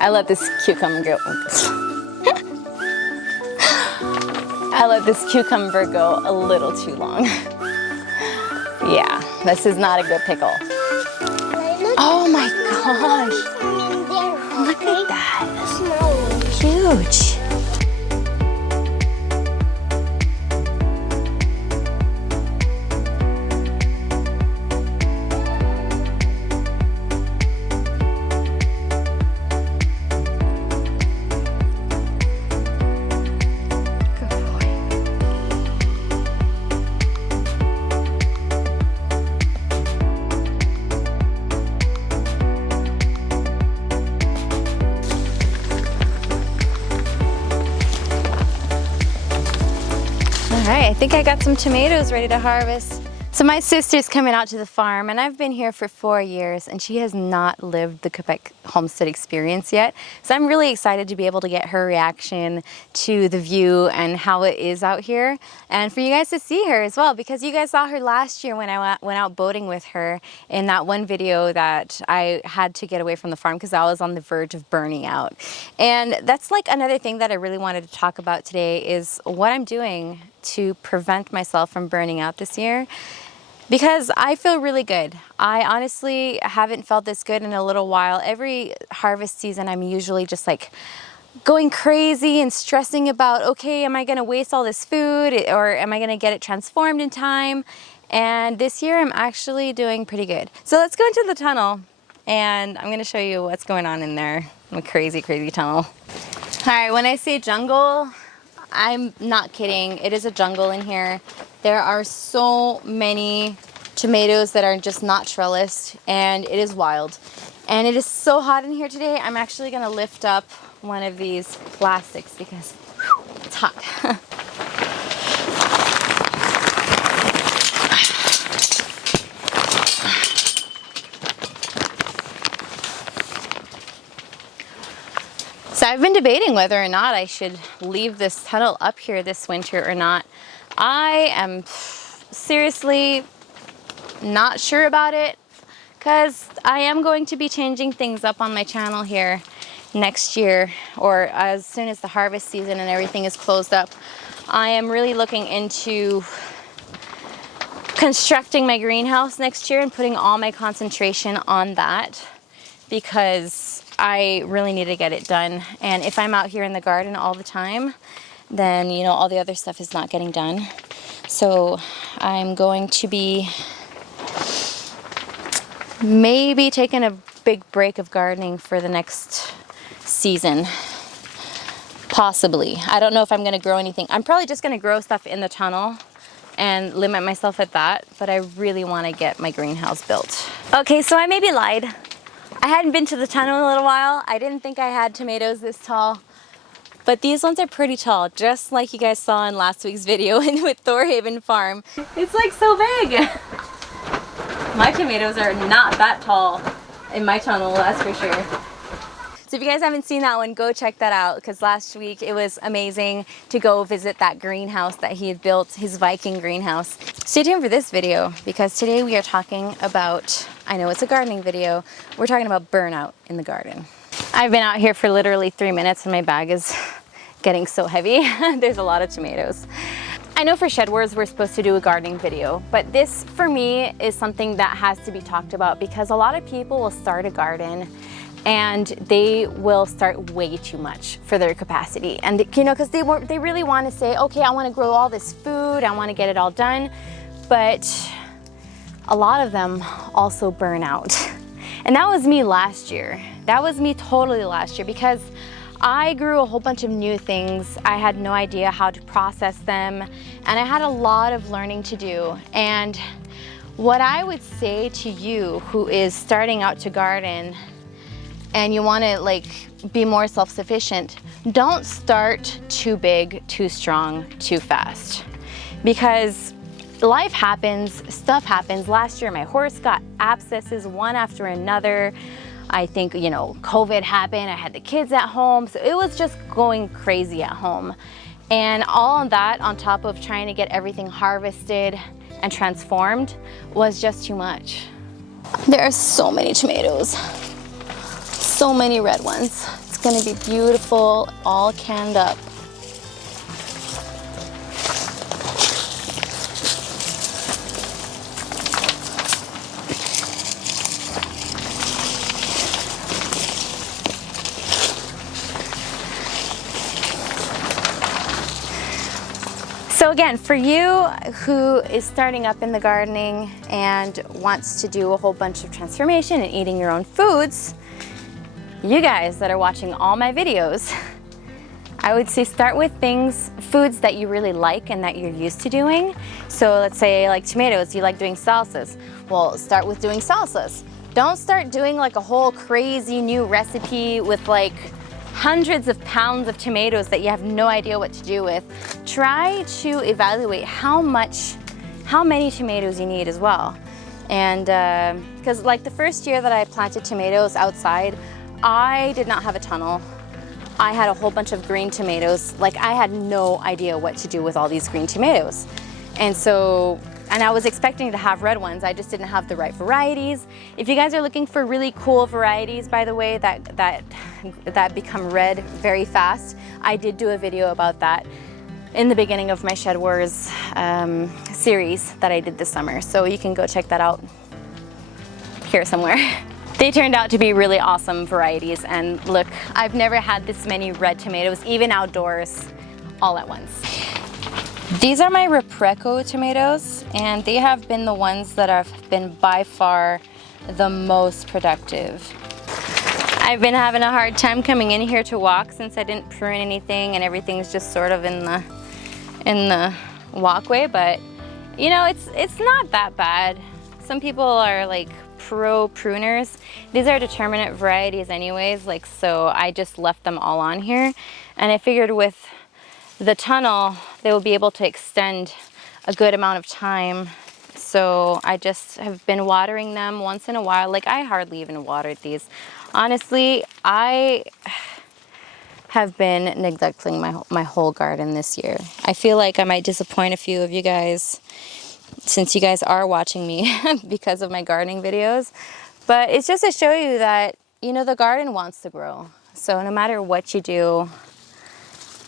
I let this cucumber go. I let this cucumber go a little too long. Yeah, this is not a good pickle. Oh my gosh. Look at that. Huge. I think I got some tomatoes ready to harvest. So my sister's coming out to the farm, and I've been here for 4 years, and she has not lived the Quebec homestead experience yet. So I'm really excited to be able to get her reaction to the view and how it is out here, and for you guys to see her as well, because you guys saw her last year when I went out boating with her in that one video that I had to get away from the farm because I was on the verge of burning out. And that's like another thing that I really wanted to talk about today is what I'm doing to prevent myself from burning out this year, because I feel really good. I honestly haven't felt this good in a little while. Every harvest season, I'm usually just like going crazy and stressing about, okay, am I gonna waste all this food or am I gonna get it transformed in time? And this year I'm actually doing pretty good. So let's go into the tunnel and I'm gonna show you what's going on in there. A crazy, crazy tunnel. All right, when I say jungle, I'm not kidding. It is a jungle in here. There are so many tomatoes that are just not trellised, and it is wild. And it is so hot in here today. I'm actually gonna lift up one of these plastics because it's hot. So I've been debating whether or not I should leave this tunnel up here this winter or not. I am seriously not sure about it because I am going to be changing things up on my channel here next year, or as soon as the harvest season and everything is closed up. I am really looking into constructing my greenhouse next year and putting all my concentration on that because I really need to get it done. And if I'm out here in the garden all the time, then you know all the other stuff is not getting done. So I'm going to be maybe taking a big break of gardening for the next season. Possibly. I don't know if I'm gonna grow anything. I'm probably just gonna grow stuff in the tunnel and limit myself at that, but I really wanna get my greenhouse built. Okay, so I maybe lied. I hadn't been to the tunnel in a little while. I didn't think I had tomatoes this tall, but these ones are pretty tall, just like you guys saw in last week's video with Thorhaven Farm. It's like so big. My tomatoes are not that tall in my tunnel, that's for sure. So if you guys haven't seen that one, go check that out, because last week it was amazing to go visit that greenhouse that he had built, his Viking greenhouse. Stay tuned for this video, because today we are talking about, I know it's a gardening video, we're talking about burnout in the garden. I've been out here for literally 3 minutes and my bag is getting so heavy. There's a lot of tomatoes. I know for Shed Wars we're supposed to do a gardening video, but this for me is something that has to be talked about, because a lot of people will start a garden and they will start way too much for their capacity. And you know, because they really want to say, okay, I want to grow all this food, I want to get it all done, but a lot of them also burn out. And that was me last year. That was me totally last year, because I grew a whole bunch of new things. I had no idea how to process them, and I had a lot of learning to do. And what I would say to you who is starting out to garden and you want to like be more self-sufficient, don't start too big, too strong, too fast, because life happens, stuff happens. Last year my horse got abscesses one after another. I think, you know, COVID happened, I had the kids at home, so it was just going crazy at home. And all of that on top of trying to get everything harvested and transformed was just too much. There are so many tomatoes, so many red ones. It's It's gonna be beautiful, all canned up. So again, for you who is starting up in the gardening and wants to do a whole bunch of transformation and eating your own foods, you guys that are watching all my videos, I would say start with foods that you really like and that you're used to doing. So let's say like tomatoes, you like doing salsas. Well, start with doing salsas. Don't start doing like a whole crazy new recipe with like hundreds of pounds of tomatoes that you have no idea what to do with. Try to evaluate how many tomatoes you need as well. And because like the first year that I planted tomatoes outside, I did not have a tunnel. I had a whole bunch of green tomatoes. Like I had no idea what to do with all these green tomatoes. And I was expecting to have red ones. I just didn't have the right varieties. If you guys are looking for really cool varieties, by the way, that become red very fast, I did do a video about that in the beginning of my Shed Wars series that I did this summer. So you can go check that out here somewhere. They turned out to be really awesome varieties. And look, I've never had this many red tomatoes, even outdoors, all at once. These are my Repreco tomatoes, and they have been the ones that have been by far the most productive. I've been having a hard time coming in here to walk since I didn't prune anything and everything's just sort of in the walkway, but you know, it's not that bad. Some people are like pro pruners. These are determinate varieties anyways, like, so I just left them all on here, and I figured with the tunnel, they will be able to extend a good amount of time. So I just have been watering them once in a while. Like I hardly even watered these. Honestly, I have been neglecting my whole garden this year. I feel like I might disappoint a few of you guys since you guys are watching me because of my gardening videos. But it's just to show you that, you know, the garden wants to grow. So no matter what you do,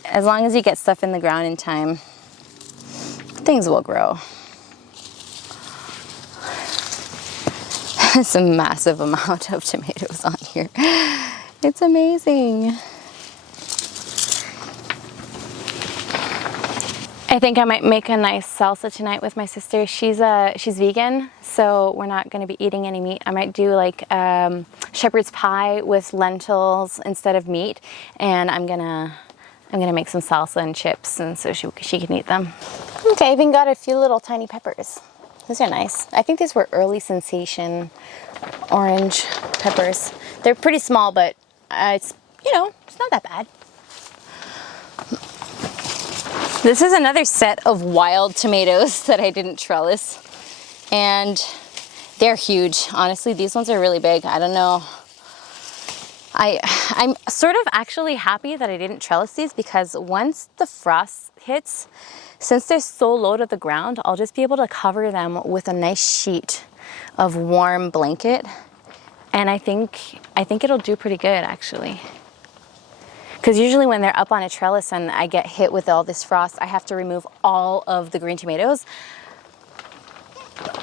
as long as you get stuff in the ground in time, things will grow. It's a massive amount of tomatoes on here. It's amazing. I think I might make a nice salsa tonight with my sister. She's vegan, so we're not going to be eating any meat. I might do like shepherd's pie with lentils instead of meat, and I'm gonna make some salsa and chips, and so she can eat them. Okay, I even got a few little tiny peppers. These are nice. I think these were early sensation orange peppers. They're pretty small, but it's, you know, it's not that bad. This is another set of wild tomatoes that I didn't trellis, and they're huge. Honestly, these ones are really big. I don't know. I'm sort of actually happy that I didn't trellis these, because once the frost hits, since they're so low to the ground, I'll just be able to cover them with a nice sheet of warm blanket, and I think it'll do pretty good actually. Because usually when they're up on a trellis and I get hit with all this frost, I have to remove all of the green tomatoes.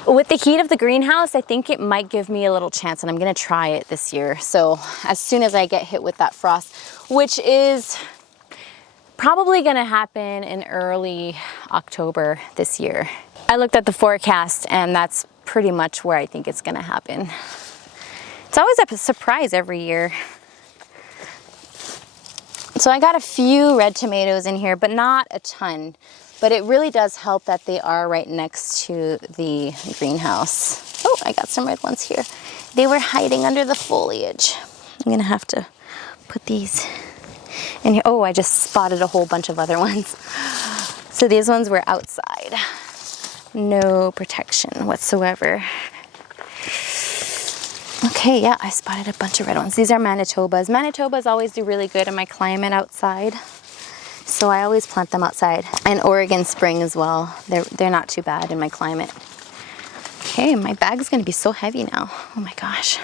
With the heat of the greenhouse, I think it might give me a little chance, and I'm gonna try it this year. So as soon as I get hit with that frost, which is probably gonna happen in early October this year. I looked at the forecast, and that's pretty much where I think it's gonna happen. It's always a surprise every year. So I got a few red tomatoes in here, but not a ton. But it really does help that they are right next to the greenhouse. Oh, I got some red ones here. They were hiding under the foliage. I'm gonna have to put these in here. Oh, I just spotted a whole bunch of other ones. So these ones were outside. No protection whatsoever. Okay, yeah, I spotted a bunch of red ones. These are Manitobas. Manitobas always do really good in my climate outside, so I always plant them outside. And Oregon Spring as well. They're not too bad in my climate. Okay, my bag's gonna be so heavy now. Oh my gosh.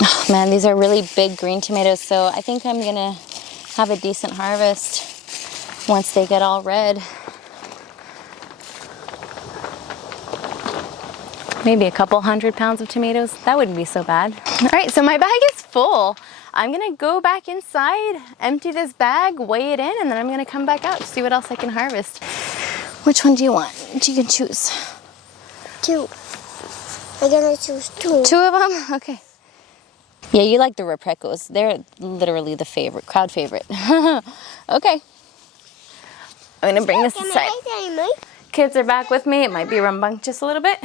Oh, Man, these are really big green tomatoes, so I think I'm gonna have a decent harvest once they get all red. Maybe a couple 100 pounds of tomatoes. That wouldn't be so bad. All right, so my bag is full. I'm gonna go back inside, empty this bag, weigh it in, and then I'm gonna come back out to see what else I can harvest. Which one do you want? You can choose. 2. I'm gonna choose 2. 2 of them? Okay. Yeah, you like the Reprecos. They're literally the favorite, crowd favorite. Okay. I'm gonna bring this aside. Kids are back with me. It might be rambunctious a little bit.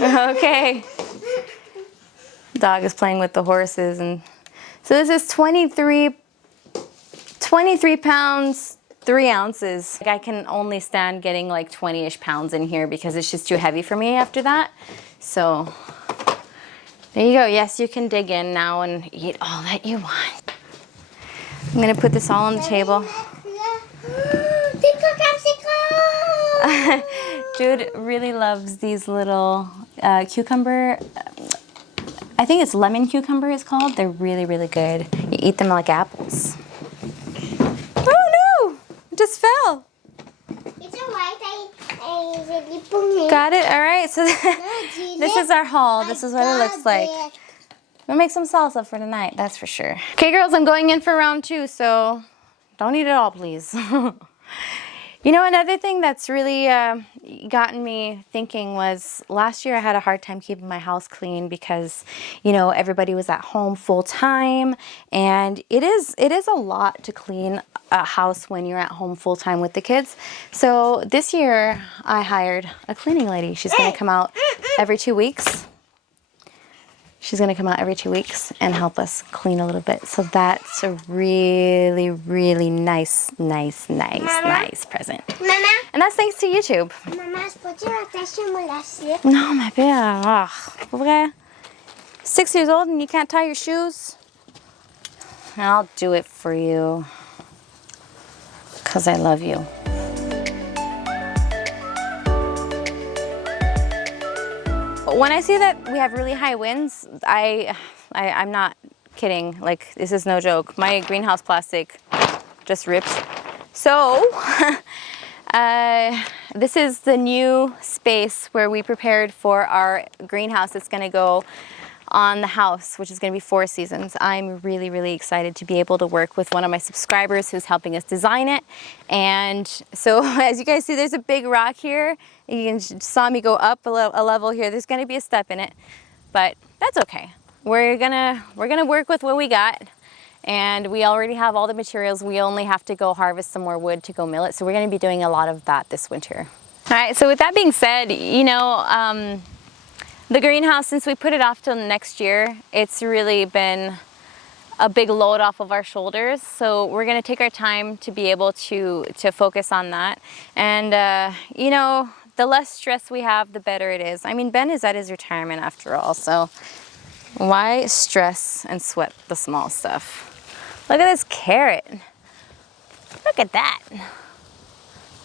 Okay. Dog is playing with the horses, and so this is 23 pounds, 3 ounces. Like I can only stand getting like 20-ish pounds in here because it's just too heavy for me after that. So there you go. Yes, you can dig in now and eat all that you want. I'm gonna put this all on the table. Jude really loves these little cucumber, I think it's lemon cucumber it's called. They're really, really good. You eat them like apples. Oh no! It just fell. It's alright. Got it? Alright, so this is our haul. This is what it looks like. We'll make some salsa for tonight, that's for sure. Okay girls, I'm going in for round 2, so don't eat it all, please. You know, another thing that's really gotten me thinking was last year I had a hard time keeping my house clean because, you know, everybody was at home full time, and it is a lot to clean a house when you're at home full time with the kids. So this year I hired a cleaning lady. She's going to come out every 2 weeks. She's gonna come out every 2 weeks and help us clean a little bit. So that's a really, really nice present. Mama. And that's thanks to YouTube. Maman, peux-tu attacher mon lacet? No, ma belle. Oh, pour vrai? 6 years old and you can't tie your shoes? I'll do it for you. 'Cause I love you. When I say that we have really high winds, I'm not kidding. Like, this is no joke. My greenhouse plastic just ripped. So, this is the new space where we prepared for our greenhouse. It's gonna go on the house, which is gonna be 4 seasons. I'm really, really excited to be able to work with one of my subscribers who's helping us design it. And so, as you guys see, there's a big rock here. You saw me go up a level here. There's gonna be a step in it, but that's okay. We're gonna work with what we got, and we already have all the materials. We only have to go harvest some more wood to go mill it. So we're gonna be doing a lot of that this winter. All right, so with that being said, you know, the greenhouse, since we put it off till next year, it's really been a big load off of our shoulders. So we're gonna take our time to be able to focus on that. And you know, the less stress we have, the better it is. I mean, Ben is at his retirement after all, so why stress and sweat the small stuff? Look at this carrot. Look at that.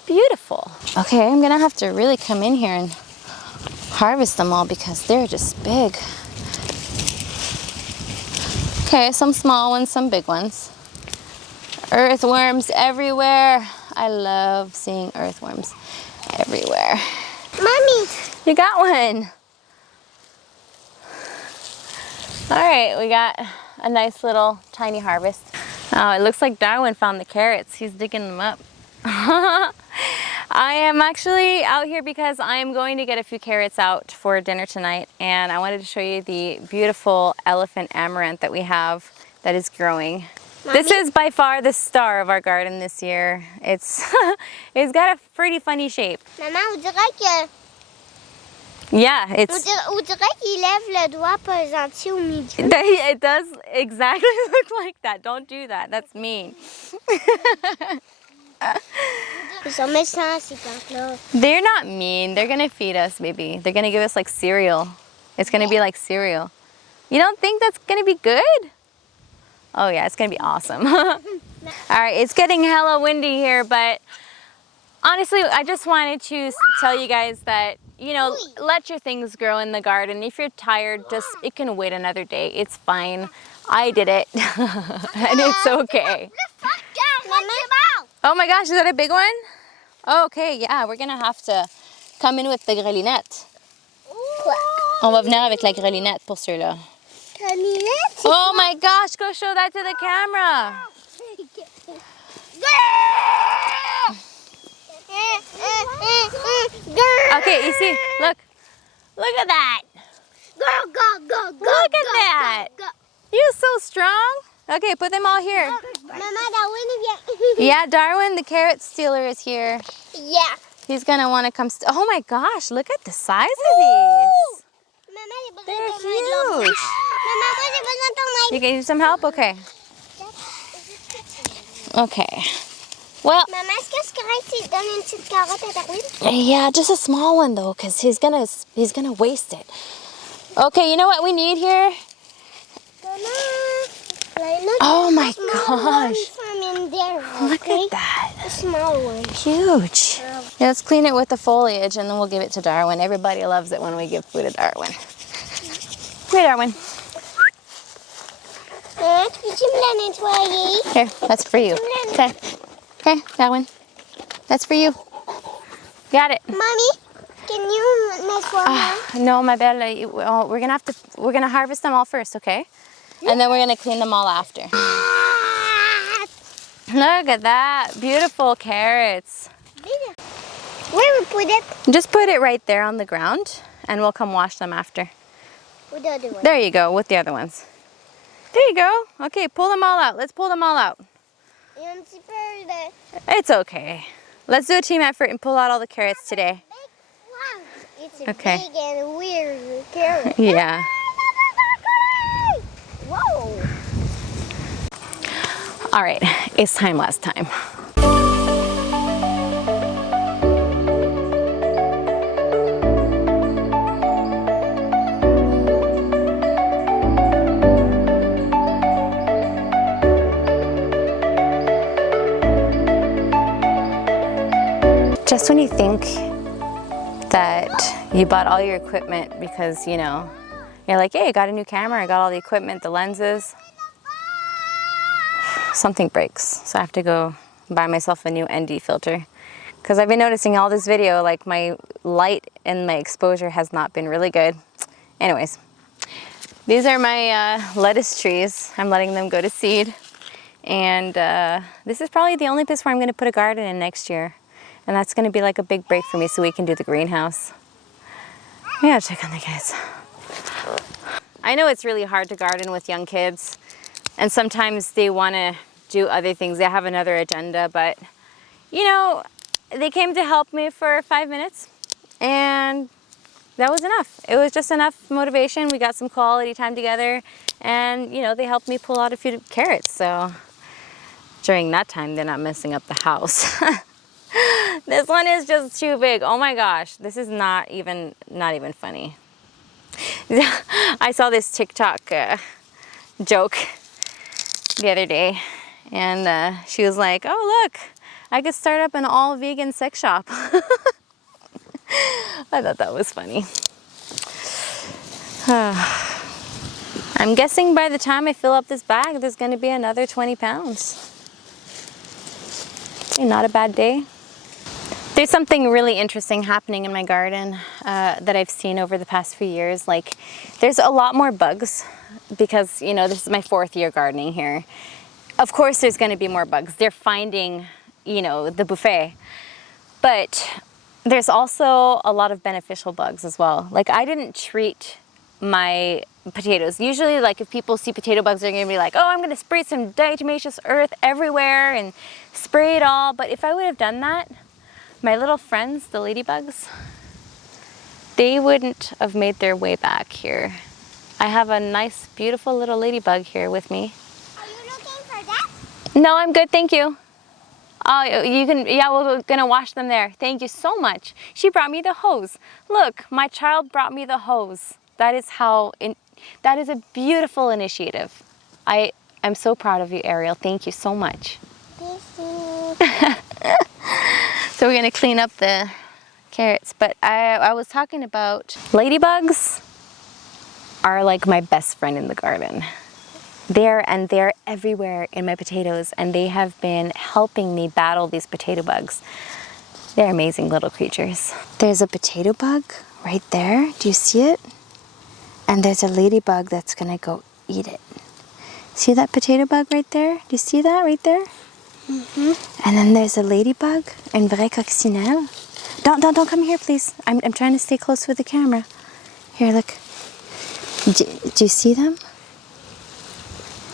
Beautiful. Okay, I'm gonna have to really come in here and harvest them all because they're just big. Okay, some small ones, some big ones. Earthworms everywhere. I love seeing earthworms everywhere. Mommy. You got one. All right, we got a nice little tiny harvest. Oh, it looks like Darwin found the carrots. He's digging them up. I am actually out here because I am going to get a few carrots out for dinner tonight, and I wanted to show you the beautiful elephant amaranth that we have that is growing. Mommy? This is by far the star of our garden this year. It's got a pretty funny shape. Maman, on dirait que... Yeah, it's... On dirait qu'il lève le doigt présenté au milieu. It does exactly look like that. Don't do that. That's mean. They're not mean. They're gonna feed us, maybe. They're gonna give us like cereal. It's gonna be like cereal. You don't think that's gonna be good? Oh yeah, it's gonna be awesome. All right, it's getting hella windy here, but Honestly, I just wanted to tell you guys that, you know, let your things grow in the garden. If you're tired, it can wait another day. It's fine. I did it, and it's okay. Oh my gosh, is that a big one? Oh, okay, yeah, we're gonna have to come in with the grelinette. On va venir avec la grelinette pour ceux-là. Oh my gosh, go show that to the camera. Okay, ici, look. Look at that. Look at that. You're so strong. Okay, put them all here. Yeah, Darwin, the carrot stealer is here. Yeah. He's gonna want to come. Oh my gosh, look at the size of these. They're huge. You can use some help? Okay. Okay. Well. Maman, est-ce que c'est correct si je donne une petite carotte à Darwin? Yeah, just a small one though, because he's gonna waste it. Okay, you know what we need here? Oh my gosh. Look at that. A small one. Huge. Yeah, let's clean it with the foliage and then we'll give it to Darwin. Everybody loves it when we give food to Darwin. Here, Darwin. Peux-tu me la nettoyer? Here, that's for you. Okay. Okay, Darwin. That's for you. Got it. Mommy, can you nettoy? No, my belle, we're gonna harvest them all first, okay? And then we're gonna clean them all after. Look at that, beautiful carrots. Where we put it? Just put it right there on the ground and we'll come wash them after. With the other one. There you go, with the other ones. There you go. Okay, pull them all out. Let's pull them all out. It's okay. Let's do a team effort and pull out all the carrots today. It's a Okay. big and weird carrot. Yeah. Whoa. All right, it's time last time. Just when you think that you bought all your equipment because, you know, you're like, hey, I got a new camera, I got all the equipment, the lenses. Something breaks, so I have to go buy myself a new ND filter. Because I've been noticing all this video, like my light and my exposure has not been really good. Anyways, these are my lettuce trees. I'm letting them go to seed. And this is probably the only place where I'm gonna put a garden in next year. And that's gonna be like a big break for me so we can do the greenhouse. We gotta check on the kids. I know it's really hard to garden with young kids. And sometimes they wanna do other things. They have another agenda, but you know, they came to help me for 5 minutes and that was enough. It was just enough motivation. We got some quality time together and you know, they helped me pull out a few carrots. So during that time, they're not messing up the house. This one is just too big. Oh my gosh, this is not even funny. I saw this TikTok joke the other day and she was like, oh look, I could start up an all vegan sex shop. I thought that was funny. I'm guessing by the time I fill up this bag, there's gonna be another 20 pounds. Okay, not a bad day. There's something really interesting happening in my garden that I've seen over the past few years. Like, there's a lot more bugs because, you know, this is my 4th year gardening here. Of course, there's going to be more bugs. They're finding, you know, the buffet. But there's also a lot of beneficial bugs as well. Like, I didn't treat my potatoes. Usually, like, if people see potato bugs, they're going to be like, oh, I'm going to spray some diatomaceous earth everywhere and spray it all. But if I would have done that, my little friends, the ladybugs, they wouldn't have made their way back here. I have a nice, beautiful little ladybug here with me. Are you looking for that? No, I'm good, thank you. Oh, you can, yeah, we're gonna wash them there. Thank you so much. She brought me the hose. Look, my child brought me the hose. That is that is a beautiful initiative. I'm so proud of you, Ariel. Thank you so much. So we're gonna clean up the carrots, but I was talking about ladybugs are like my best friend in the garden. They're everywhere in my potatoes, and they have been helping me battle these potato bugs. They're amazing little creatures. There's a potato bug right there. Do you see it? And there's a ladybug that's gonna go eat it. See that potato bug right there? Do you see that right there? Mm-hmm. And then there's a ladybug, une vraie coccinelle. Don't come here, please. I'm trying to stay close with the camera. Here, look. Do you see them?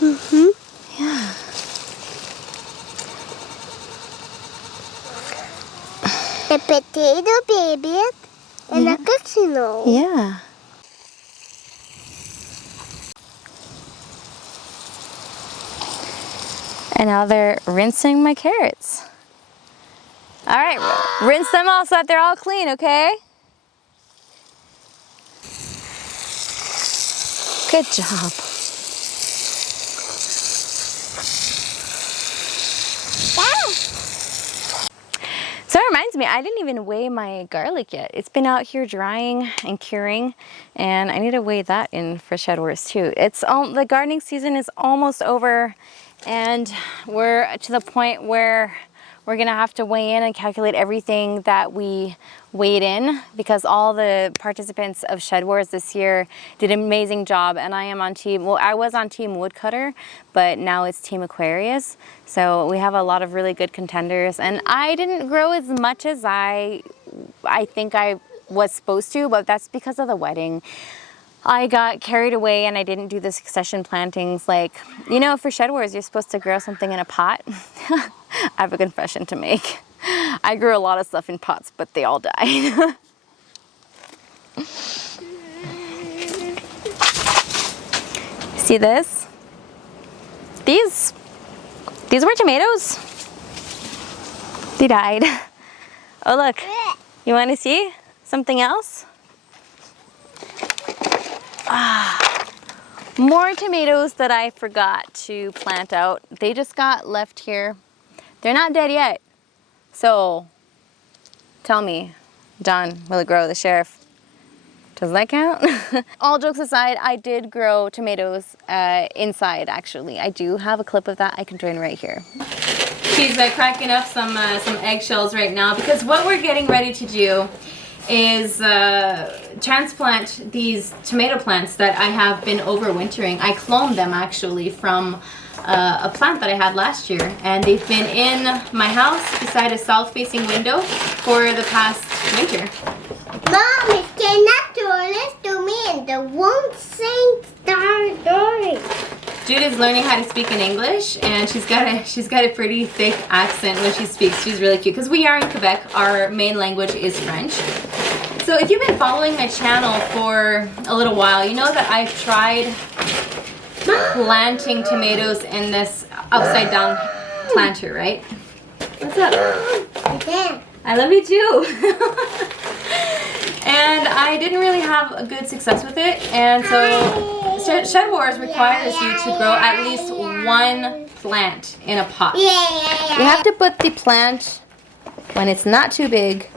Mm-hmm. Yeah. A potato baby and a coccinelle. Yeah. And now they're rinsing my carrots. All right, rinse them all so that they're all clean, okay? Good job. So it reminds me, I didn't even weigh my garlic yet. It's been out here drying and curing, and I need to weigh that in for shed wars too. The gardening season is almost over, and we're to the point where we're gonna have to weigh in and calculate everything that we weighed in, because all the participants of Shed Wars this year did an amazing job, and I am on team, well, I was on team Woodcutter, but now it's team Aquarius. So we have a lot of really good contenders, and I didn't grow as much as I think I was supposed to, but that's because of the wedding. I got carried away and I didn't do the succession plantings. Like, you know, for Shed Wars, you're supposed to grow something in a pot. I have a confession to make. I grew a lot of stuff in pots, but they all died. See this? These were tomatoes. They died. Oh, look. You want to see something else? More tomatoes that I forgot to plant out. They just got left here. They're not dead yet. So, tell me, John, will it grow? The sheriff. Does that count? All jokes aside, I did grow tomatoes inside, actually. I do have a clip of that I can join right here. She's cracking up some eggshells right now, because what we're getting ready to do is transplant these tomato plants that I have been overwintering. I cloned them actually from a plant that I had last year, and they've been in my house beside a south-facing window for the past winter. Mom, it cannot do this to me and the won't sing story. Jude is learning how to speak in English, and she's got a pretty thick accent when she speaks. She's really cute, because we are in Quebec. Our main language is French. So if you've been following my channel for a little while, you know that I've tried planting tomatoes in this upside down planter, right? What's up? I love you too. And I didn't really have a good success with it, and so Shed Wars requires you to grow at least one plant in a pot. You have to put the plant, when it's not too big,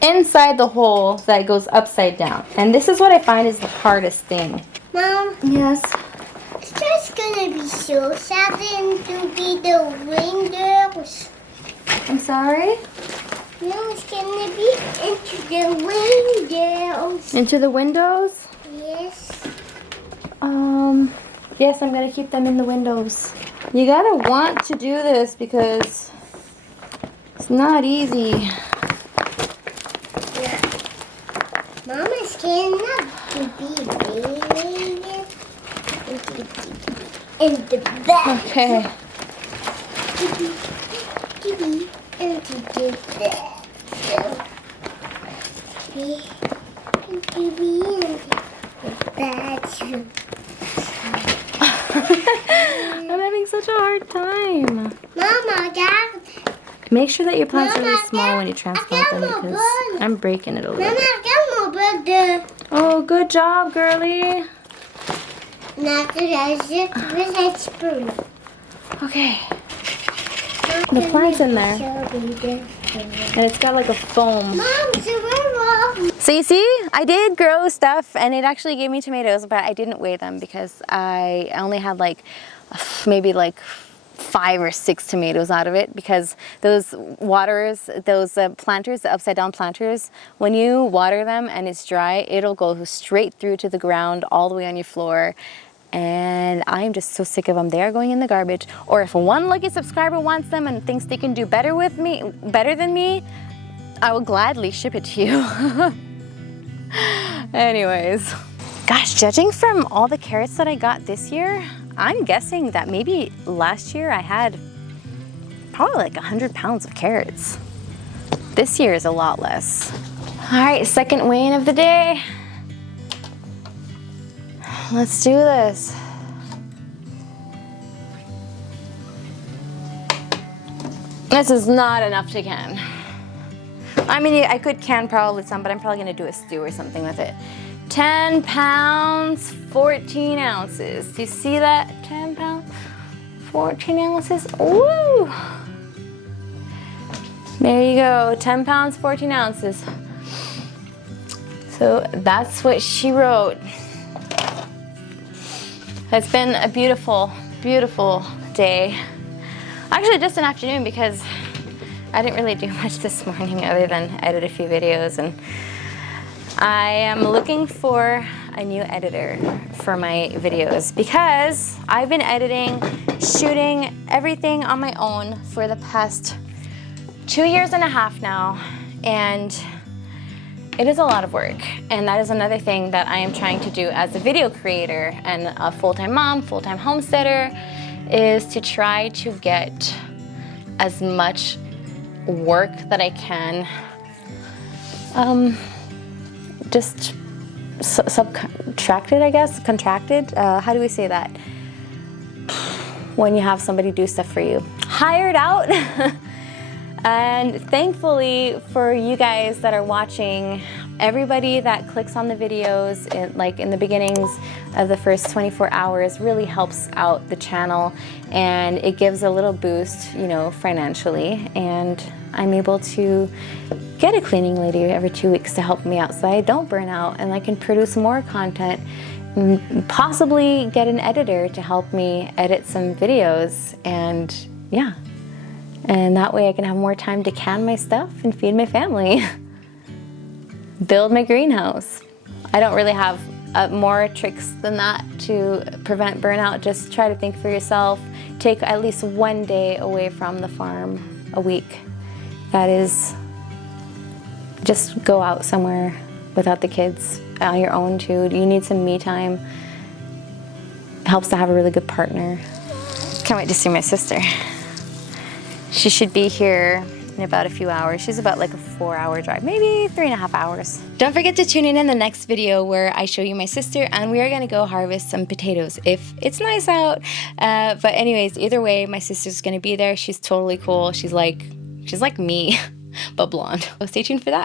inside the hole that goes upside down. And this is what I find is the hardest thing. Mom? Yes? It's just gonna be so sad to be the windows. I'm sorry? No, it's gonna be into the windows. Into the windows? Yes. Yes, I'm gonna keep them in the windows. You gotta want to do this, because it's not easy. Yeah. Mama's cannot to be in the back. Okay. Into the back. Into the bathroom. I'm having such a hard time. Mama, Dad. Make sure that your plant's Mama, really small when you transplant them, I got more because bugs. I'm breaking it a little Mama, bit. I got more burger. Oh, good job, girly. Not with a spoon. Okay. The plant's in there. And it's got like a foam. Mom, Zorro. So you see, I did grow stuff and it actually gave me tomatoes, but I didn't weigh them because I only had like maybe like 5 or 6 tomatoes out of it, because those waterers, those planters, the upside down planters, when you water them and it's dry, it'll go straight through to the ground all the way on your floor. And I'm just so sick of them. They are going in the garbage. Or if one lucky subscriber wants them and thinks they can do better than me, I will gladly ship it to you. Anyways, gosh, judging from all the carrots that I got this year, I'm guessing that maybe last year I had probably like 100 pounds of carrots. This year is a lot less. All right, second weigh-in of the day. Let's do this. This is not enough to can. I mean, I could can probably some, but I'm probably gonna do a stew or something with it. 10 pounds, 14 ounces. Do you see that? 10 pounds, 14 ounces. Woo! There you go, 10 pounds, 14 ounces. So that's what she wrote. It's been a beautiful, beautiful day. Actually, just an afternoon, because I didn't really do much this morning other than edit a few videos, and I am looking for a new editor for my videos because I've been editing, shooting everything on my own for the past 2.5 years now, and it is a lot of work. And that is another thing that I am trying to do as a video creator and a full-time mom, full-time homesteader, is to try to get as much work that I can just subcontracted, I guess, contracted. How do we say that? When you have somebody do stuff for you. Hired out. And thankfully for you guys that are watching, everybody that clicks on the videos in the beginnings of the first 24 hours really helps out the channel, and it gives a little boost, you know, financially. And I'm able to get a cleaning lady every 2 weeks to help me out so I don't burn out, and I can produce more content, possibly get an editor to help me edit some videos, and yeah. And that way I can have more time to can my stuff and feed my family. Build my greenhouse. I don't really have more tricks than that to prevent burnout. Just try to think for yourself. Take at least 1 day away from the farm a week. That is, just go out somewhere without the kids, on your own too. You need some me time. It helps to have a really good partner. Can't wait to see my sister. She should be here in about a few hours. She's about like a 4-hour drive, maybe 3.5 hours. Don't forget to tune in the next video where I show you my sister, and we are gonna go harvest some potatoes if it's nice out. But anyways, either way, my sister's gonna be there. She's totally cool. She's like me, but blonde. So stay tuned for that.